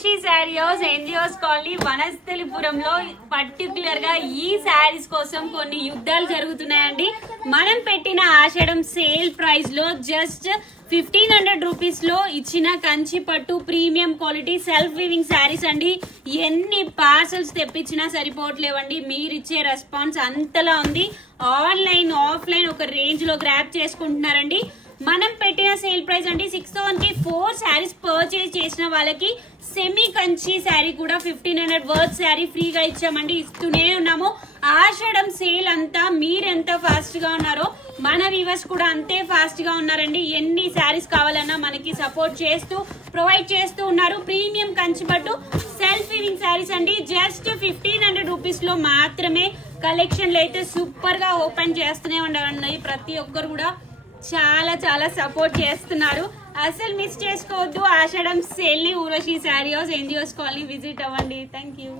Urvashi sari house NGOs colony వనస్థలిపురంలో particular గా ఈ శారీస్ కోసం కొన్ని యుద్ధాలు జరుగుతున్నాయండి. మనం పెట్టిన ఆషాఢం సేల్ ప్రైస్ లో జస్ట్ 1500 రూపీస్ లో ఇచ్చిన కంచి పట్టు premium quality self weaving saris అండి. ఎన్ని పార్సల్స్ తెప్పించినా సరిపోవట్లేవండి. మీరిచ్చే రెస్పాన్స్ అంతలా ఉంది. ఆన్లైన్ ఆఫ్లైన్ ఒక రేంజ్ లో గ్రాప్ చేసుకుంటున్నారండి. మనం పెట్టిన సేల్ ప్రైస్ అంటే 6,000 కి 4 శారీస్ పర్చేజ్ చేసిన వాళ్ళకి సెమీ కంచి శారీ కూడా 1500 వర్త్ శారీ ఫ్రీగా ఇచ్చామండి. ఇస్తూనే ఉన్నాము. ఆషాఢం సేల్ అంతా మీరెంత ఫాస్ట్ గా ఉన్నారో మన వ్యూవర్స్ కూడా అంతే ఫాస్ట్ గా ఉన్నారండి. ఎన్ని శారీస్ కావాలన్నా మనకి సపోర్ట్ చేస్తూ ప్రొవైడ్ చేస్తూ ఉన్నారు. ప్రీమియం కంచి పట్టు సెల్ఫ్ వీవింగ్ శారీస్ అండి. జస్ట్ 1500 రూపీస్ లో మాత్రమే కలెక్షన్లు అయితే సూపర్ గా ఓపెన్ చేస్తూనే ఉండాలండి. ప్రతి ఒక్కరు కూడా చాలా చాలా సపోర్ట్ చేస్తున్నారు. అసలు మిస్ చేసుకోవద్దు. ఆషాఢం సేల్ ని Urvashi sari house NGOs colony visit అవ్వండి. Thank you.